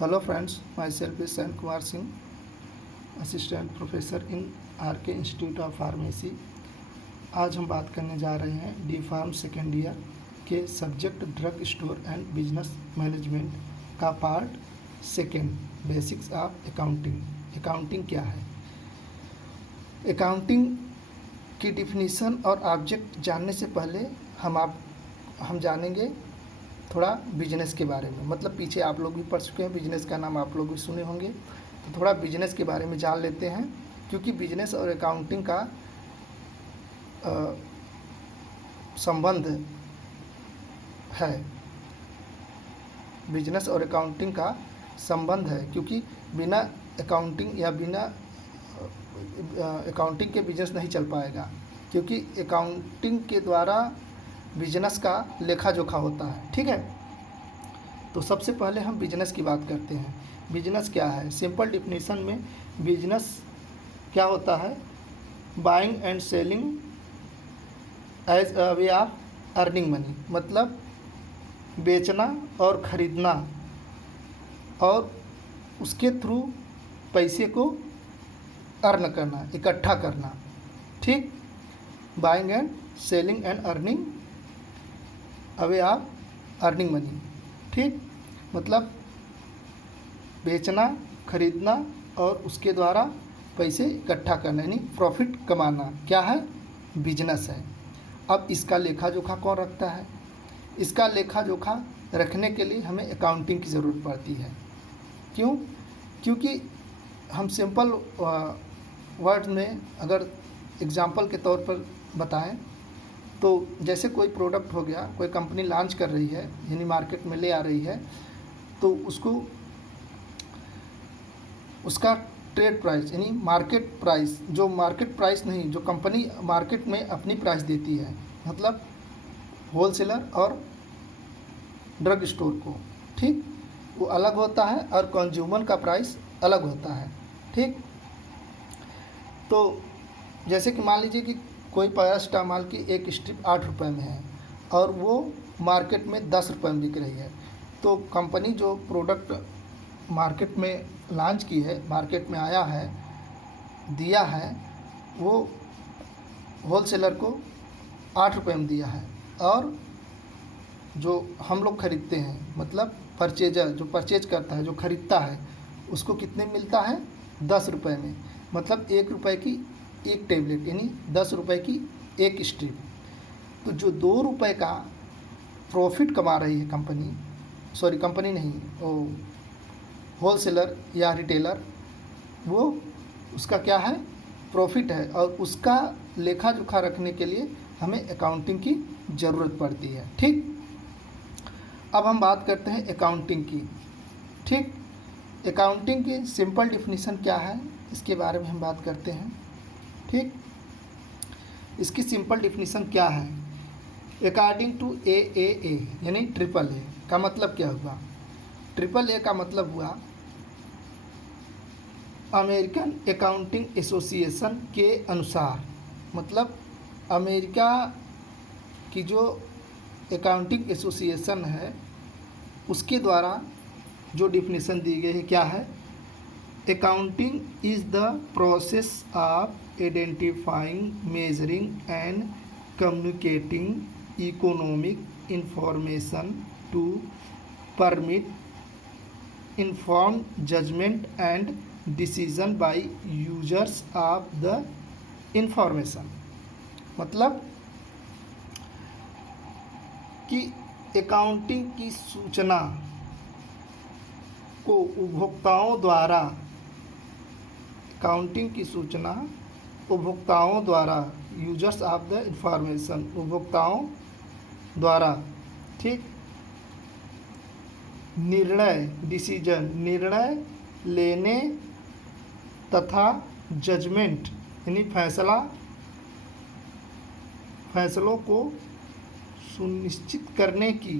Hello friends, myself is San Kumar Singh, assistant professor in आर.के. Institute of pharmacy. आज हम बात करने जा रहे हैं डी फार्म सेकेंड ईयर के subject drug store and business management का part second, basics of accounting. Accounting क्या है? अकाउंटिंग की डिफिनीशन और ऑब्जेक्ट जानने से पहले हम जानेंगे थोड़ा बिजनेस के बारे में। मतलब पीछे आप लोग भी पढ़ चुके हैं, बिजनेस का नाम आप लोग भी सुने होंगे, तो थोड़ा बिजनेस के बारे में जान लेते हैं। क्योंकि बिजनेस और अकाउंटिंग का संबंध है, बिजनेस और अकाउंटिंग का संबंध है। क्योंकि बिना अकाउंटिंग या बिना अकाउंटिंग के बिजनेस नहीं चल पाएगा। क्योंकि अकाउंटिंग के द्वारा बिजनेस का लेखा जोखा होता है। ठीक है, तो सबसे पहले हम बिजनेस की बात करते हैं। बिजनेस क्या है? सिंपल डिफिनीशन में बिजनेस क्या होता है? Buying and selling as a way of earning money. मतलब बेचना और ख़रीदना और उसके थ्रू पैसे को अर्न करना, इकट्ठा करना। ठीक, buying and selling and earning away of earning money. ठीक, मतलब बेचना, खरीदना और उसके द्वारा पैसे इकट्ठा करना, यानी प्रॉफिट कमाना क्या है? बिजनेस है। अब इसका लेखा जोखा कौन रखता है? इसका लेखा जोखा रखने के लिए हमें अकाउंटिंग की ज़रूरत पड़ती है। क्यों? क्योंकि हम सिंपल वर्ड में अगर एग्जांपल के तौर पर बताएं तो जैसे कोई प्रोडक्ट हो गया, कोई कंपनी लॉन्च कर रही है, यानी मार्केट में ले आ रही है, तो उसको उसका ट्रेड प्राइस यानी मार्केट प्राइस, जो मार्केट प्राइस नहीं, जो कंपनी मार्केट में अपनी प्राइस देती है, मतलब होलसेलर और ड्रग स्टोर को, ठीक, वो अलग होता है और कंज्यूमर का प्राइस अलग होता है। ठीक, तो जैसे कि मान लीजिए कि कोई पैरास्टामॉल की एक स्ट्रिप 8 रुपये में है और वो मार्केट में 10 रुपये में बिक रही है, तो कंपनी जो प्रोडक्ट मार्केट में लॉन्च की है, मार्केट में आया है, दिया है, वो होलसेलर को 8 रुपये में दिया है और जो हम लोग ख़रीदते हैं, मतलब परचेजर जो परचेज करता है, जो ख़रीदता है, उसको कितने मिलता है? 10 रुपये में। मतलब 1 रुपये की एक टेबलेट, यानी 10 रुपये की एक स्ट्रिप। तो जो 2 रुपये का प्रॉफिट कमा रही है कंपनी नहीं, वो होलसेलर या रिटेलर, वो उसका क्या है? प्रॉफिट है। और उसका लेखा जोखा रखने के लिए हमें अकाउंटिंग की ज़रूरत पड़ती है। ठीक, अब हम बात करते हैं अकाउंटिंग की। ठीक, अकाउंटिंग की सिंपल डिफिनीशन क्या है, इसके बारे में हम बात करते हैं। ठीक, इसकी सिंपल डिफिनीशन क्या है? अकॉर्डिंग टू AAA यानी ट्रिपल ए का मतलब क्या हुआ? ट्रिपल ए का मतलब हुआ अमेरिकन अकाउंटिंग एसोसिएशन के अनुसार। मतलब अमेरिका की जो अकाउंटिंग एसोसिएशन है उसके द्वारा जो डिफिनीशन दी गई है, क्या है? Accounting is the process of identifying, measuring and communicating economic information to permit informed judgment and decision by users of the information। मतलब कि अकाउंटिंग की सूचना को उपभोक्ताओं द्वारा, अकाउंटिंग की सूचना उपभोक्ताओं द्वारा, यूजर्स ऑफ द इंफॉर्मेशन, उपभोक्ताओं द्वारा, ठीक, निर्णय लेने तथा जजमेंट यानी फैसलों को सुनिश्चित करने की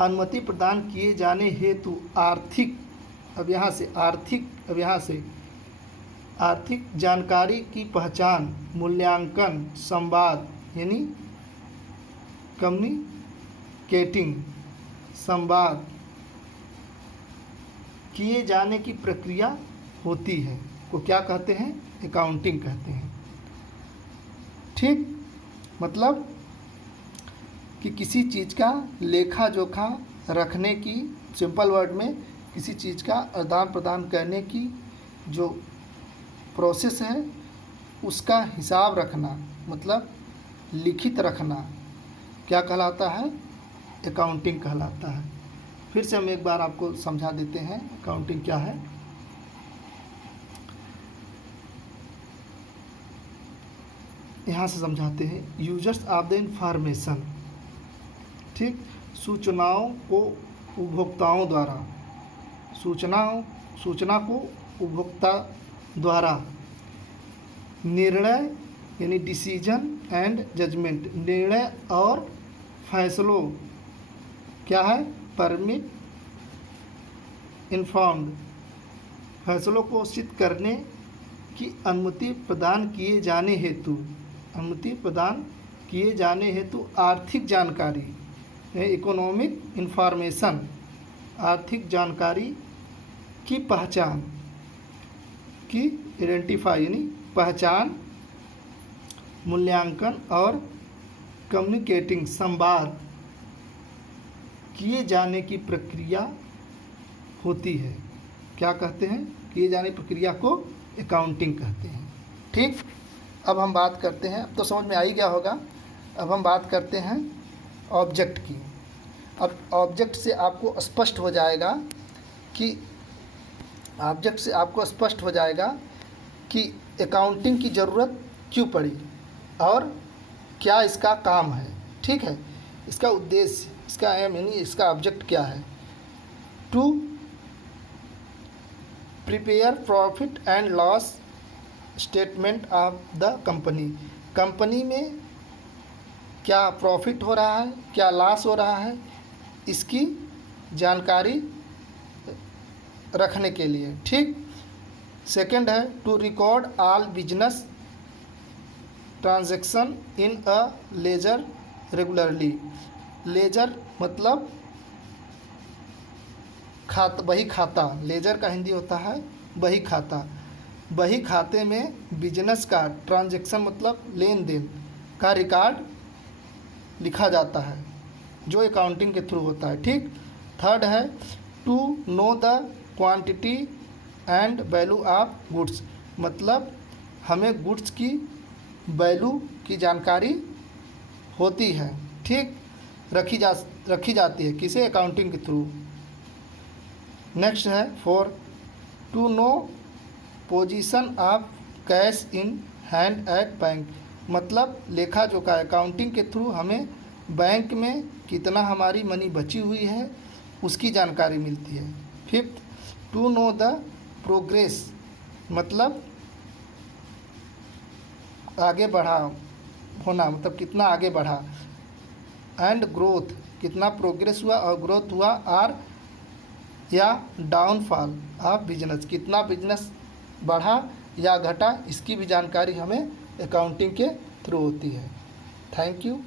अनुमति प्रदान किए जाने हेतु आर्थिक जानकारी की पहचान, मूल्यांकन, संवाद यानी कम्युनिकेटिंग, संवाद किए जाने की प्रक्रिया होती है को क्या कहते हैं? अकाउंटिंग कहते हैं। ठीक, मतलब कि किसी चीज़ का लेखा जोखा रखने की, सिंपल वर्ड में किसी चीज़ का आदान प्रदान करने की जो प्रोसेस है उसका हिसाब रखना, मतलब लिखित रखना, क्या कहलाता है? अकाउंटिंग कहलाता है। फिर से हम एक बार आपको समझा देते हैं अकाउंटिंग क्या है। यहाँ से समझाते हैं। यूजर्स ऑफ द इंफॉर्मेशन, ठीक, सूचनाओं को उपभोक्ताओं द्वारा, सूचना को उपभोक्ता द्वारा निर्णय यानी डिसीजन एंड जजमेंट, निर्णय और फैसलों, क्या है? परमिट इन्फॉर्म्ड, फैसलों को घोषित करने की अनुमति प्रदान किए जाने हेतु आर्थिक जानकारी, इकोनॉमिक इंफॉर्मेशन, आर्थिक जानकारी की पहचान, की आइडेंटिफाई यानी पहचान, मूल्यांकन और कम्युनिकेटिंग, संवाद किए जाने की प्रक्रिया होती है। क्या कहते हैं? किए जाने की प्रक्रिया को अकाउंटिंग कहते हैं। ठीक, अब हम बात करते हैं, अब तो समझ में आ ही गया होगा। अब हम बात करते हैं ऑब्जेक्ट की। अब ऑब्जेक्ट से आपको स्पष्ट हो जाएगा कि अकाउंटिंग की ज़रूरत क्यों पड़ी और क्या इसका काम है। ठीक है, इसका उद्देश्य, इसका एम यानी इसका ऑब्जेक्ट क्या है? To prepare profit and loss statement of the company में क्या प्रॉफिट हो रहा है, क्या लॉस हो रहा है, इसकी जानकारी रखने के लिए। ठीक, सेकंड है to record all business transaction in a ledger regularly. Ledger मतलब बही खाता, लेजर का हिंदी होता है बही खाता। बही खाते में बिजनेस का ट्रांजैक्शन मतलब लेन देन का रिकॉर्ड लिखा जाता है जो अकाउंटिंग के थ्रू होता है। ठीक, थर्ड है to know the quantity and value of goods, मतलब हमें गुड्स की वैल्यू की जानकारी होती है। ठीक, रखी जाती है किसे? अकाउंटिंग के थ्रू। नेक्स्ट है four to know position of cash in hand at bank, मतलब लेखा जोखा, अकाउंटिंग के थ्रू हमें बैंक में कितना हमारी मनी बची हुई है उसकी जानकारी मिलती है। Fifth to know the progress, मतलब आगे बढ़ा होना, मतलब कितना आगे बढ़ा। एंड ग्रोथ, कितना प्रोग्रेस हुआ और ग्रोथ हुआ। आर या डाउनफॉल ऑफ बिजनेस, कितना बिजनेस बढ़ा या घटा, इसकी भी जानकारी हमें अकाउंटिंग के थ्रू होती है। Thank you.